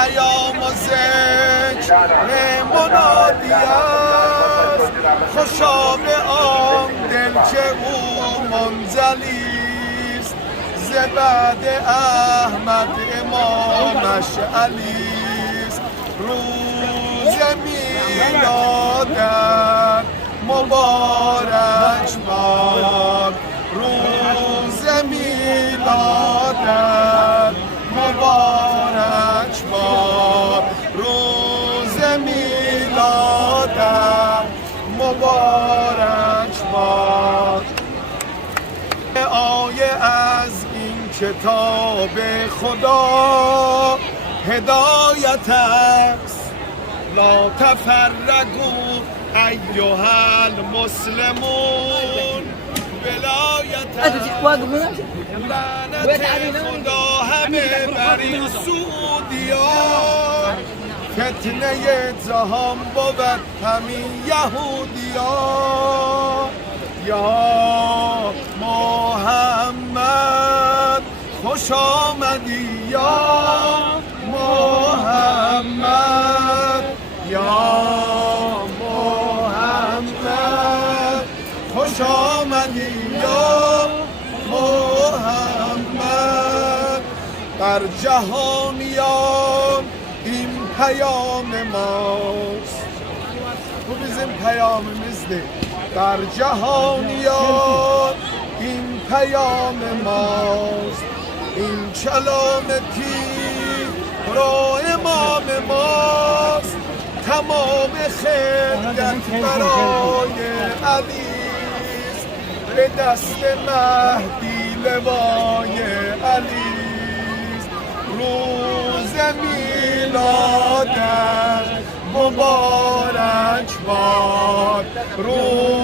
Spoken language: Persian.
پیام و ذکر منادی است، خوشا به آن دل که او منزلی است، ز بعد احمد امامش علی است. روز میلادت مبارک باد، روز میلادت مبارک باد، روز میلادت مبارک باد. آیه از این کتاب خدا هدایت است، لا تفرقوا ایها المسلمون، ولایت است، لعنت خدا همه بر این سعودیان، فتنه جهان بود همین یهودیان. یا محمد خوش آمدی، یا محمد، یا محمد خوش آمدی، یا محمد. در جهانیان این پیام ماست، bu bizim peyamimizdir. در جهانیان این پیام ماست، این کلامتی را امام ماست، تمام خدمت برای علیست، به دست مهدی لوای علیست. روز میلادت مبارک باد، روز